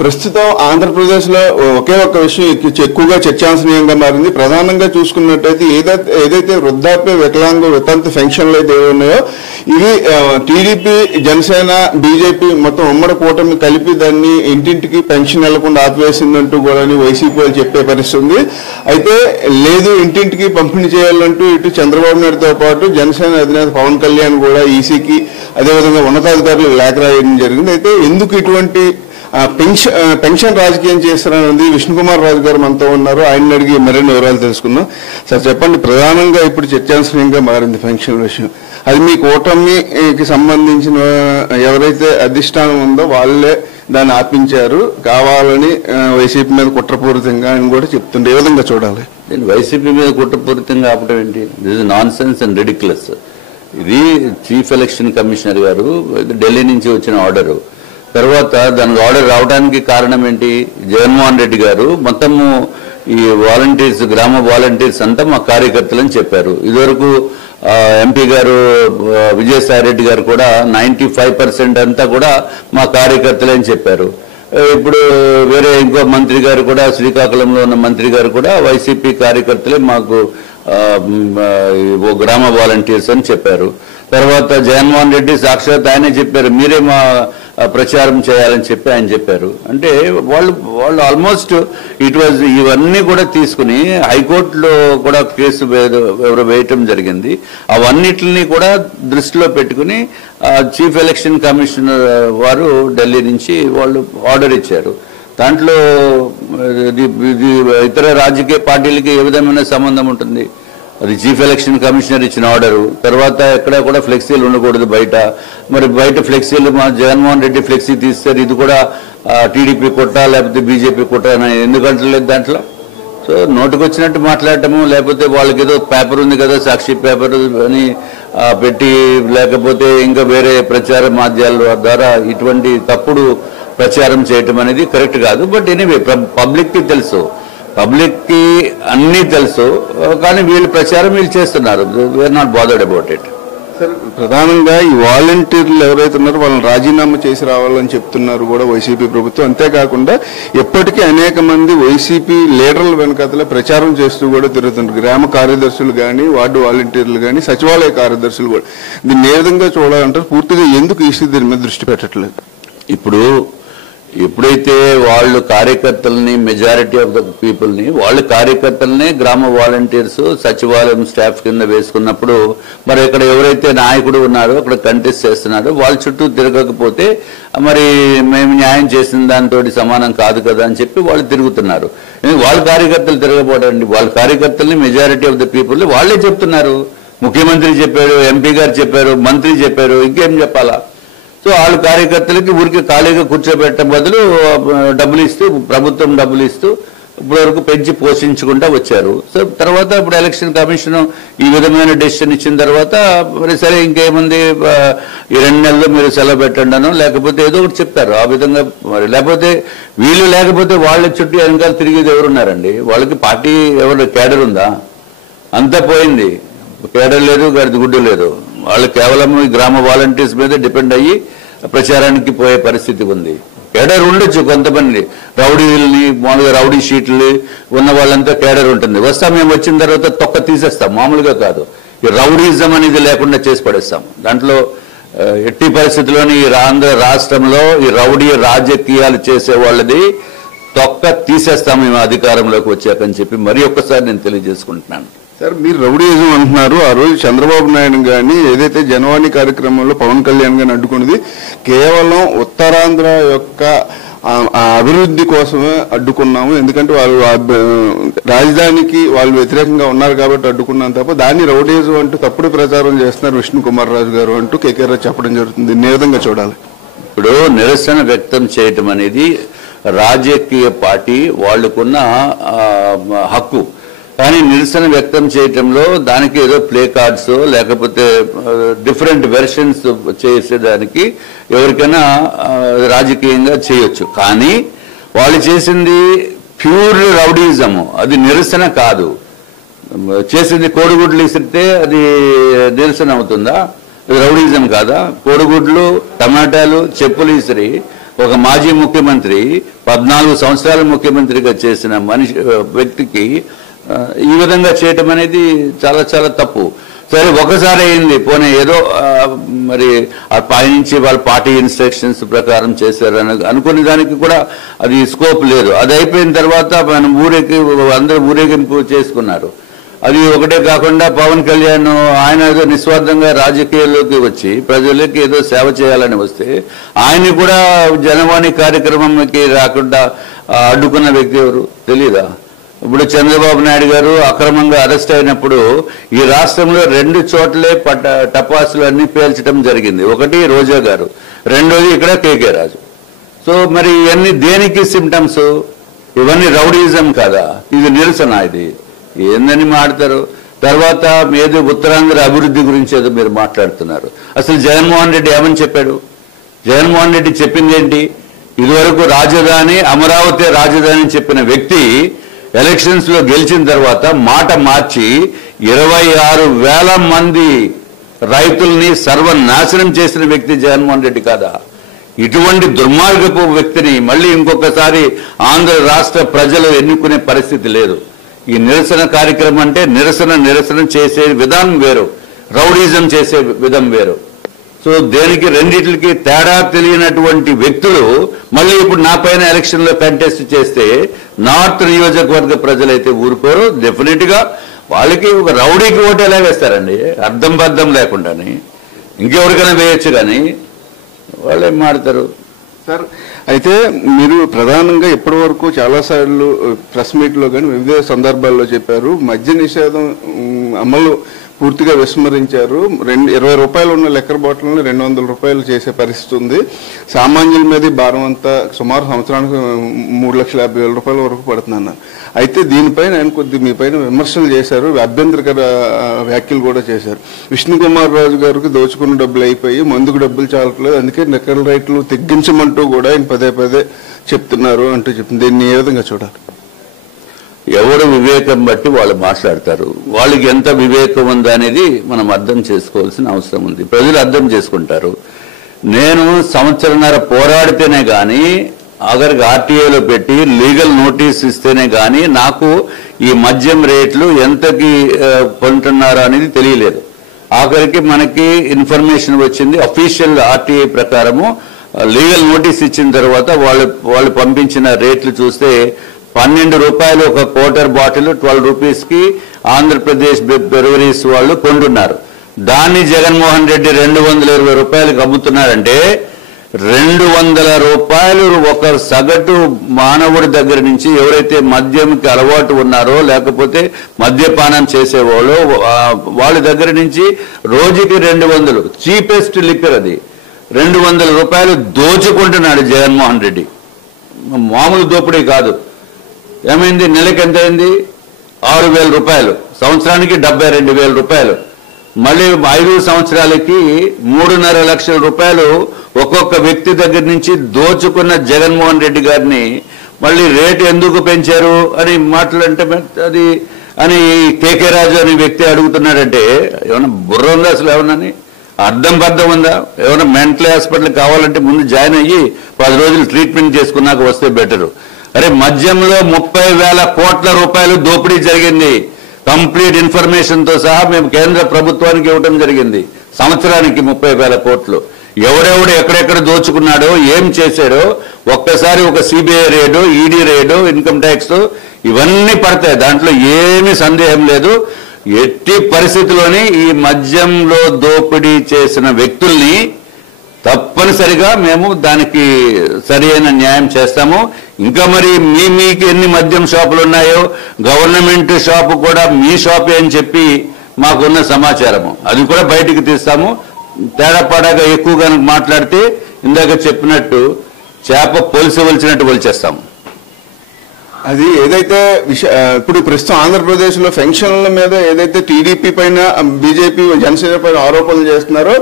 ప్రస్తుతం ఆంధ్రప్రదేశ్లో ఒకే ఒక్క విషయం ఎక్కువగా చర్చాంశనీయంగా మారింది. ప్రధానంగా చూసుకున్నట్టయితే ఏదైతే వృద్ధాప్య వికలాంగ వితంతు పెన్షన్లు అయితే ఉన్నాయో ఇవి టీడీపీ, జనసేన, బీజేపీ మొత్తం ఉమ్మడి కూటమి కలిపి దాన్ని ఇంటింటికి పెన్షన్ వెళ్లకుండా ఆపివేసిందంటూ కూడా వైసీపీ వాళ్ళు చెప్పే పరిస్థితి ఉంది. అయితే లేదు, ఇంటింటికి పంపిణీ చేయాలంటూ ఇటు చంద్రబాబు నాయుడుతో పాటు జనసేన అధినేత పవన్ కళ్యాణ్ కూడా ఈసీకి అదేవిధంగా ఉన్నతాధికారులకు లేఖ రాయడం జరిగింది. అయితే ఎందుకు ఇటువంటి పెన్షన్ రాజకీయం చేస్తారన్నది విష్ణుకుమార్ రాజు గారు మనతో ఉన్నారు. ఆయన అడిగి మరిన్ని వివరాలు తెలుసుకుందాం. సార్ చెప్పండి, ప్రధానంగా ఇప్పుడు చర్చాంశనీయంగా మారింది పెన్షన్ విషయం. అది మీ కూటమికి సంబంధించిన ఎవరైతే అధిష్టానం ఉందో వాళ్ళే దాన్ని ఆపించారు, కావాలని వైసీపీ మీద కుట్రపూరితంగా అని కూడా చెప్తుండే. ఏ విధంగా చూడాలి? నేను వైసీపీ మీద కుట్రపూరితంగా ఆపడం ఏంటి? This is non sense and ridiculous. ఇది చీఫ్ ఎలక్షన్ కమిషనర్ గారు ఢిల్లీ నుంచి వచ్చిన ఆర్డరు. తర్వాత దానికి ఆర్డర్ రావడానికి కారణం ఏంటి? జగన్మోహన్ రెడ్డి గారు మొత్తము ఈ వాలంటీర్స్, గ్రామ వాలంటీర్స్ అంతా మా కార్యకర్తలని చెప్పారు. ఇదివరకు ఎంపీ గారు విజయసాయి రెడ్డి గారు కూడా 95% అంతా కూడా మా కార్యకర్తలే అని చెప్పారు. ఇప్పుడు వేరే ఇంకో మంత్రి గారు కూడా, శ్రీకాకుళంలో ఉన్న మంత్రి గారు కూడా వైసీపీ కార్యకర్తలే మాకు గ్రామ వాలంటీర్స్ అని చెప్పారు. తర్వాత జగన్మోహన్ రెడ్డి సాక్షాత్ ఆయనే చెప్పారు, మీరే మా ప్రచారం చేయాలని చెప్పి ఆయన చెప్పారు. అంటే వాళ్ళు ఆల్మోస్ట్ ఇవన్నీ కూడా తీసుకుని హైకోర్టులో కూడా కేసు ఎవరు వేయటం జరిగింది. అవన్నిటిని కూడా దృష్టిలో పెట్టుకుని చీఫ్ ఎలక్షన్ కమిషనర్ వారు ఢిల్లీ నుంచి వాళ్ళు ఆర్డర్ ఇచ్చారు. దాంట్లో ఇతర రాజకీయ పార్టీలకి ఏ విధమైన సంబంధం ఉంటుంది? అది చీఫ్ ఎలక్షన్ కమిషనర్ ఇచ్చిన ఆర్డరు. తర్వాత ఎక్కడ కూడా ఫ్లెక్సీలు ఉండకూడదు బయట. మరి బయట ఫ్లెక్సీలు మా జగన్మోహన్ రెడ్డి ఫ్లెక్సీ తీస్తారు, ఇది కూడా టీడీపీ కుట్ర లేకపోతే బీజేపీ కుట్ర ఎందుకంటలేదు దాంట్లో. సో నోటుకొచ్చినట్టు మాట్లాడటము, లేకపోతే వాళ్ళకి ఏదో పేపర్ ఉంది కదా సాక్షి పేపర్ అని పెట్టి, లేకపోతే ఇంకా వేరే ప్రచార మాధ్యమాల ద్వారా ఇటువంటి తప్పుడు ప్రచారం చేయటం అనేది కరెక్ట్ కాదు. బట్ ఎనీవే పబ్లిక్కి తెలుసు, పబ్లిక్కి అన్నీ తెలుసు, కానీ వీళ్ళు ప్రచారం వీళ్ళు చేస్తున్నారు. We are not bothered about it. Sir, ప్రధానంగా ఈ వాలంటీర్లు ఎవరైతే ఉన్నారో వాళ్ళని రాజీనామా చేసి రావాలని చెప్తున్నారు కూడా వైసీపీ ప్రభుత్వం. అంతేకాకుండా ఎప్పటికీ అనేక మంది వైసీపీ లీడర్ల వెనకాతలే ప్రచారం చేస్తూ కూడా తిరుగుతున్నారు. గ్రామ కార్యదర్శులు కానీ, వార్డు వాలంటీర్లు కానీ, సచివాలయ కార్యదర్శులు కూడా. దీన్ని ఏ విధంగా చూడాలంటారు? పూర్తిగా ఎందుకు ఈసీ దీని మీద దృష్టి పెట్టట్లేదు? ఇప్పుడు ఎప్పుడైతే వాళ్ళు కార్యకర్తలని, మెజారిటీ ఆఫ్ ద పీపుల్ని, వాళ్ళ కార్యకర్తలనే గ్రామ వాలంటీర్స్ సచివాలయం స్టాఫ్ కింద వేసుకున్నప్పుడు, మరి ఇక్కడ ఎవరైతే నాయకుడు ఉన్నారో అక్కడ కంటెస్ట్ చేస్తున్నారో వాళ్ళ చుట్టూ తిరగకపోతే మరి మేము న్యాయం చేసిన దాంతో సమానం కాదు కదా అని చెప్పి వాళ్ళు తిరుగుతున్నారు. వాళ్ళ కార్యకర్తలు తిరగపోవడండి, వాళ్ళ కార్యకర్తల్ని మెజారిటీ ఆఫ్ ద పీపుల్ వాళ్ళే చెప్తున్నారు. ముఖ్యమంత్రి చెప్పారు, ఎంపీ గారు చెప్పారు, మంత్రి చెప్పారు, ఇంకేం చెప్పాలా? సో వాళ్ళ కార్యకర్తలకి ఊరికి ఖాళీగా కూర్చోబెట్టడం బదులు డబ్బులు ఇస్తూ, ప్రభుత్వం డబ్బులు ఇస్తూ ఇప్పటి వరకు పెంచి పోషించుకుంటూ వచ్చారు. సో తర్వాత ఇప్పుడు ఎలక్షన్ కమిషన్ ఈ విధమైన డెసిషన్ ఇచ్చిన తర్వాత మరి సరే ఇంకేముంది, ఈ 2 నెలల్లో మీరు సెలవు పెట్టండాను లేకపోతే ఏదో ఒకటి చెప్తారు ఆ విధంగా. మరి లేకపోతే వీళ్ళు లేకపోతే వాళ్ళ చుట్టూ వెనకాల తిరిగేది ఎవరున్నారండి? వాళ్ళకి పార్టీ ఎవరు కేడర్ ఉందా? అంతా పోయింది, కేడర్ లేదు, గడిది గుడ్డు లేదు. వాళ్ళు కేవలం ఈ గ్రామ వాలంటీర్స్ మీద డిపెండ్ అయ్యి ప్రచారానికి పోయే పరిస్థితి ఉంది. కేడర్ ఉండొచ్చు కొంతమంది, రౌడీల్ని మామూలుగా రౌడీ షీట్లు ఉన్న వాళ్ళంతా కేడర్ ఉంటుంది. వస్తాం, మేము వచ్చిన తర్వాత తొక్క తీసేస్తాం, మామూలుగా కాదు, ఈ రౌడీజం అనేది లేకుండా చేసి పడేస్తాం. దాంట్లో ఎట్టి పరిస్థితుల్లోని ఈ ఆంధ్ర రాష్ట్రంలో ఈ రౌడీ రాజకీయాలు చేసే వాళ్ళది తొక్క తీసేస్తాం మేము అధికారంలోకి వచ్చాకని చెప్పి మరి ఒక్కసారి నేను తెలియజేసుకుంటున్నాను. సార్, మీరు రౌడీయిజం అంటున్నారు. ఆ రోజు చంద్రబాబు నాయుడు కానీ ఏదైతే జనవాణి కార్యక్రమంలో పవన్ కళ్యాణ్ గారిని అడ్డుకున్నది కేవలం ఉత్తరాంధ్ర యొక్క అభివృద్ధి కోసమే అడ్డుకున్నాము, ఎందుకంటే వాళ్ళు రాజధానికి వాళ్ళు వ్యతిరేకంగా ఉన్నారు కాబట్టి అడ్డుకున్నాం తప్ప దాన్ని రౌడీయిజం అంటూ తప్పుడు ప్రచారం చేస్తున్నారు విష్ణుకుమార్ రాజు గారు అంటూ కేకే రాజు చెప్పడం జరుగుతుంది. ఏ విధంగా చూడాలి? ఇప్పుడు నిరసన వ్యక్తం చేయటం అనేది రాజకీయ పార్టీ వాళ్ళకున్న హక్కు. కానీ నిరసన వ్యక్తం చేయటంలో దానికి ఏదో ప్లే కార్డ్స్ లేకపోతే డిఫరెంట్ వెర్షన్స్ చేసేదానికి ఎవరికైనా రాజకీయంగా చేయొచ్చు. కానీ వాళ్ళు చేసింది ప్యూర్ రౌడీజము, అది నిరసన కాదు. చేసింది కోడిగుడ్లు ఇస్తే అది నిరసన అవుతుందా? రౌడీజం కాదా? కోడిగుడ్లు, టమాటాలు, చెప్పులు ఇసిరి ఒక మాజీ ముఖ్యమంత్రి 14 సంవత్సరాలు ముఖ్యమంత్రిగా చేసిన వ్యక్తికి ఈ విధంగా చేయటం అనేది చాలా చాలా తప్పు. సరే ఒకసారి అయింది, పోనీ ఏదో మరి ఆ పైనుంచి వాళ్ళ పార్టీ ఇన్స్ట్రక్షన్స్ ప్రకారం చేశారని అనుకునే దానికి కూడా అది స్కోప్ లేదు. అది అయిపోయిన తర్వాత మనం అందరూ ఊరేగింపు చేసుకున్నారు. అది ఒకటే కాకుండా పవన్ కళ్యాణ్ ఆయన ఏదో నిస్వార్థంగా రాజకీయాల్లోకి వచ్చి ప్రజలకి ఏదో సేవ చేయాలని వస్తే ఆయన కూడా జనవాణి కార్యక్రమంకి రాకుండా అడ్డుకున్న వ్యక్తి ఎవరు తెలీదా? ఇప్పుడు చంద్రబాబు నాయుడు గారు అక్రమంగా అరెస్ట్ అయినప్పుడు ఈ రాష్ట్రంలో 2 చోట్లే టపాసులు అన్ని పేల్చడం జరిగింది. ఒకటి రోజా గారు, రెండోది ఇక్కడ కేకే రాజు. సో మరి ఇవన్నీ దేనికి సిమ్టమ్స్? ఇవన్నీ రౌడీజం కదా, ఇది నిరసన. ఇది ఏందని మాట్లాడతారు? తర్వాత ఏదో ఉత్తరాంధ్ర అభివృద్ధి గురించి ఏదో మీరు మాట్లాడుతున్నారు. అసలు జగన్మోహన్ రెడ్డి ఏమని చెప్పాడు? జగన్మోహన్ రెడ్డి చెప్పింది ఏంటి? ఇదివరకు రాజధాని అమరావతి రాజధాని చెప్పిన వ్యక్తి ఎలక్షన్స్ లో గెలిచిన తర్వాత మాట మార్చి 26,000 మంది రైతుల్ని సర్వనాశనం చేసిన వ్యక్తి జగన్మోహన్ రెడ్డి కాదా? ఇటువంటి దుర్మార్గపు వ్యక్తిని మళ్ళీ ఇంకొకసారి ఆంధ్ర రాష్ట్ర ప్రజలు ఎన్నుకునే పరిస్థితి లేదు. ఈ నిరసన కార్యక్రమం అంటే నిరసన చేసే విధానం వేరు, రౌడీజం చేసే విధం వేరు. సో దేనికి రెండిటికి తేడా తెలియనటువంటి వ్యక్తులు మళ్ళీ ఇప్పుడు నా పైన ఎలక్షన్లో కంటెస్ట్ చేస్తే నార్త్ నియోజకవర్గ ప్రజలైతే ఊరుకోరు. డెఫినెట్ గా వాళ్ళకి ఒక రౌడీకి ఓటు ఎలా వేస్తారండి? అర్థం బద్దం లేకుండాని ఇంకెవరికైనా వేయొచ్చు, కానీ వాళ్ళు ఏం మాడతారు సార్? అయితే మీరు ప్రధానంగా ఇప్పటి వరకు చాలాసార్లు ప్రెస్ మీట్లో కానీ వివిధ సందర్భాల్లో చెప్పారు, మద్య నిషేధం అమలు పూర్తిగా విస్మరించారు. 20 రూపాయలు ఉన్న లెక్కర్ బాటిల్ని 200 రూపాయలు చేసే పరిస్థితి ఉంది. సామాన్యుల మీద భారం అంతా సుమారు సంవత్సరానికి 3,50,000 రూపాయల వరకు పడుతుందన్నారు. అయితే దీనిపైన ఆయన మీ పైన విమర్శలు చేశారు, అభ్యంతరకర వ్యాఖ్యలు కూడా చేశారు. విష్ణుకుమార్ రాజు గారికి దోచుకున్న డబ్బులు అయిపోయి మందుకు డబ్బులు చాలట్లేదు, అందుకే లెక్కల రైట్లు తగ్గించమంటూ కూడా ఆయన పదే చెప్తున్నారు అంటూ చెప్తుంది. దీన్ని ఏ విధంగా చూడాలి? ఎవరు వివేకం బట్టి వాళ్ళు మాట్లాడతారు. వాళ్ళకి ఎంత వివేకం ఉందా అనేది మనం అర్థం చేసుకోవాల్సిన అవసరం ఉంది. ప్రజలు అర్థం చేసుకుంటారు. నేను సంవత్సరన్నర పోరాడితేనే కానీ ఆఖరికి ఆర్టీఐలో పెట్టి లీగల్ నోటీస్ ఇస్తేనే కానీ నాకు ఈ మద్యం రేట్లు ఎంతకి కొంటున్నారో అనేది తెలియలేదు. ఆఖరికి మనకి ఇన్ఫర్మేషన్ వచ్చింది, అఫీషియల్ ఆర్టీఐ ప్రకారము లీగల్ నోటీస్ ఇచ్చిన తర్వాత వాళ్ళు పంపించిన రేట్లు చూస్తే 12 రూపాయలు ఒక క్వార్టర్ బాటిల్ 12 రూపీస్కి ఆంధ్రప్రదేశ్ బ్రెవరీస్ వాళ్ళు కొంటున్నారు. దాన్ని జగన్మోహన్ రెడ్డి 220 రూపాయలకు అమ్ముతున్నారంటే 200 రూపాయలు ఒక సగటు మానవుడి దగ్గర నుంచి ఎవరైతే మద్యంకి అలవాటు ఉన్నారో లేకపోతే మద్యపానం చేసేవాళ్ళు వాళ్ళ దగ్గర నుంచి రోజుకి 200 చీపెస్ట్ లిక్కర్ అది 200 రూపాయలు దోచుకుంటున్నాడు జగన్మోహన్ రెడ్డి. మామూలు దోపిడీ కాదు. ఏమైంది? నెలకి ఎంత అయింది? 6,000 రూపాయలు, సంవత్సరానికి 72,000 రూపాయలు. మళ్ళీ 5 సంవత్సరాలకి 3.5 లక్షల రూపాయలు ఒక్కొక్క వ్యక్తి దగ్గర నుంచి దోచుకున్న జగన్మోహన్ రెడ్డి గారిని మళ్ళీ రేటు ఎందుకు పెంచారు అని మాట్లాడంటే అది అని కేకే రాజు అనే వ్యక్తి అడుగుతున్నాడంటే ఏమన్నా బుర్ర ఉందా? అసలు ఏమన్నా అర్థం బద్దం ఉందా? ఏమైనా మెంటల్ హాస్పిటల్ కావాలంటే ముందు జాయిన్ అయ్యి 10 రోజులు ట్రీట్మెంట్ చేసుకున్నాక వస్తే బెటరు. అరే మద్యంలో 30,000 కోట్ల రూపాయలు దోపిడీ జరిగింది. కంప్లీట్ ఇన్ఫర్మేషన్ తో సహా మేము కేంద్ర ప్రభుత్వానికి ఇవ్వడం జరిగింది. సంవత్సరానికి 30,000 కోట్లు. ఎవడెవడు ఎక్కడెక్కడ దోచుకున్నాడో ఏం చేశాడో ఒక్కసారి ఒక సిబిఐ రేడు, ఈడీ రేడు, ఇన్కమ్ ట్యాక్స్ ఇవన్నీ పడతాయి. దాంట్లో ఏమీ సందేహం లేదు. ఎట్టి పరిస్థితిలోని ఈ మద్యంలో దోపిడీ చేసిన వ్యక్తుల్ని తప్పనిసరిగా మేము దానికి సరి అయిన న్యాయం చేస్తాము. ఇంకా మరి మీకు ఎన్ని మద్యం షాపులు ఉన్నాయో గవర్నమెంట్ షాపు కూడా మీ షాపే అని చెప్పి మాకున్న సమాచారము అది కూడా బయటికి తీస్తాము. తేడాపాడాగా ఎక్కువగా మాట్లాడితే ఇందాక చెప్పినట్టు చేప పొలిసి వలిచినట్టు వలిచేస్తాము. అది ఏదైతే ఇప్పుడు ప్రస్తుతం ఆంధ్రప్రదేశ్లో పెన్షన్ల మీద ఏదైతే టీడీపీ పైన బీజేపీ జనసేన పైన ఆరోపణలు చేస్తున్నారో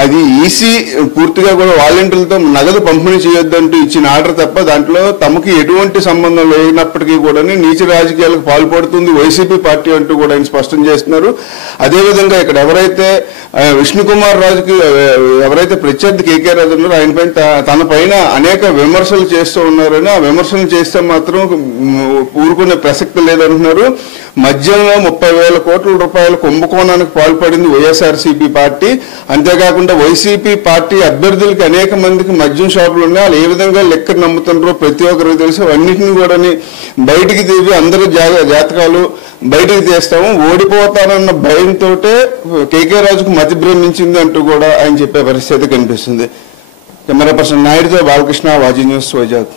అది ఈసీ పూర్తిగా కూడా వాలంటీర్లతో నగదు పంపిణీ చేయొద్దంటూ ఇచ్చిన ఆర్డర్ తప్ప దాంట్లో తమకు ఎటువంటి సంబంధం లేనప్పటికీ కూడా నీచ రాజకీయాలకు పాల్పడుతుంది వైసీపీ పార్టీ అంటూ కూడా ఆయన స్పష్టం చేస్తున్నారు. అదేవిధంగా ఇక్కడ ఎవరైతే విష్ణుకుమార్ రాజుకి ఎవరైతే ప్రత్యర్థి కేకే రాజు ఉన్నారో ఆయన పైన తన పైన అనేక విమర్శలు చేస్తూ ఉన్నారని ఆ విమర్శలు చేస్తే మాత్రం ఊరుకునే ప్రసక్తి లేదంటున్నారు. మద్యంలో 30,000 కోట్ల రూపాయల కుంభకోణానికి పాల్పడింది వైఎస్ఆర్సీపీ పార్టీ. అంతేకాకుండా వైసీపీ పార్టీ అభ్యర్థులకి అనేక మందికి మద్యం షాపులు ఉన్నాయి. వాళ్ళు ఏ విధంగా లెక్క నమ్ముతున్నారో ప్రతి ఒక్కరికి తెలుసు. అన్నింటినీ కూడా బయటికి తీసి అందరూ జాతకాలు బయటికి తీస్తాము, ఓడిపోతానన్న భయంతో కేకే రాజుకు మతి భ్రమించింది అంటూ కూడా ఆయన చెప్పే పరిస్థితి కనిపిస్తుంది. కెమెరా పర్సన్ నాయుడుతో బాలకృష్ణ, వాజీ న్యూస్, వైజాగ్.